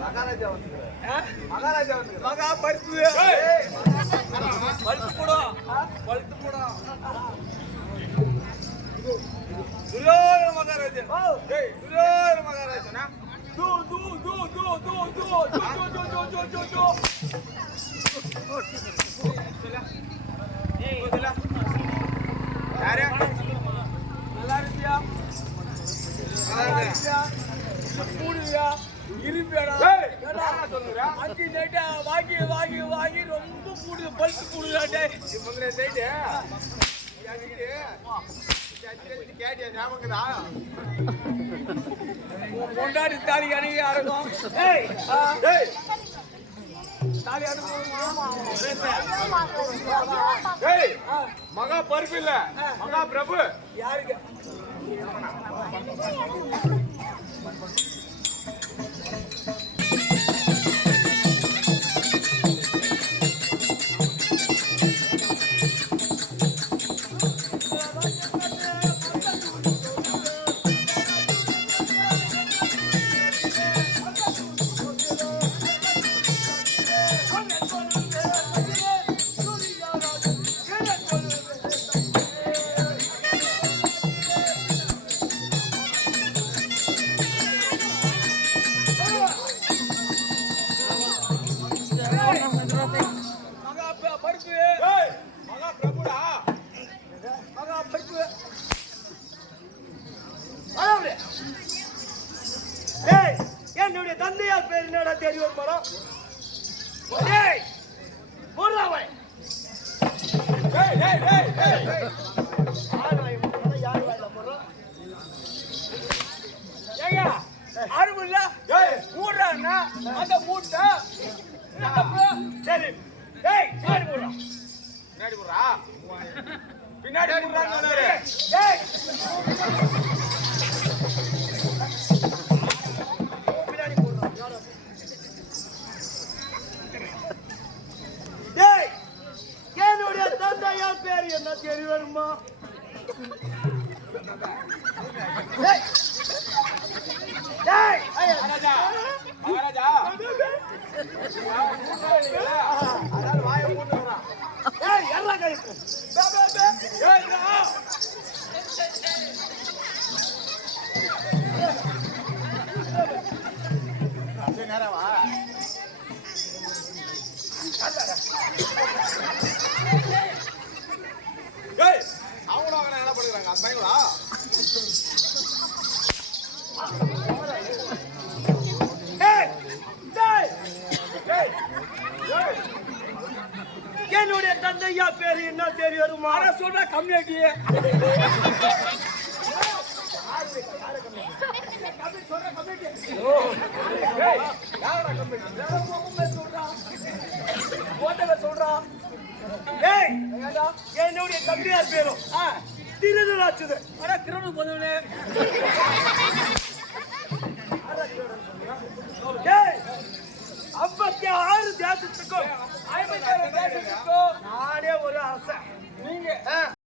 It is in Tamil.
மகாராஜா வந்து மகாராஜா வந்து மகா பருப்பு பழுத்து போடும் பழுத்து போடும் துரியோதன மகாராஜா துரியோதன மகாராஜா தூ தூ தூ தூ தூ தூ தூ தூ தூ யாரே நல்லா இருக்கியா நல்லா இருக்கியா கூடுவியா இருப்பியாடா சொல்லுறா அஞ்சு நைட்டா வாங்கி வாங்கி வாங்கி ரொம்ப கூடுது பழுத்து கூடுதாட்டே முதல்ல சைடு கேட்டியா ஞாபகம்டா கொண்டாடி தாலி அணுகி யாருக்கும் தாலி மகா பருப்பு இல்ல மகா பிரபு யாருக்கு என்னுடைய தந்தையார் பேர் என்னடா தெரியும் படம் அருமில்ல மூடுறான்னா அந்த மூட்டை சரி பின்னாடி போடுறான் பின்னாடி போடுறா பின்னாடி போடுறான்னு என்னுடைய தந்தையார் பேர் என்ன தெரியுமா மகாராஜா மகாராஜா அதாவது வாயை மூட்டு வரான் எல்லா கைக்கும் நேரவா அவங்களும் என்ன பண்ணுறாங்க அந்த பையங்களா என்னுடைய தந்தையா பேரு என்ன தெரியும் சொல்ற கம்யூனிட்டி சொல்றான் என்னுடைய தந்தையார் பேரும் திருநூலாச்சுது ஆனா திருநூல் போதவனே 56 தேசத்துக்கும் 56 தேசத்துக்கும் நானே ஒரு அரசன் நீங்க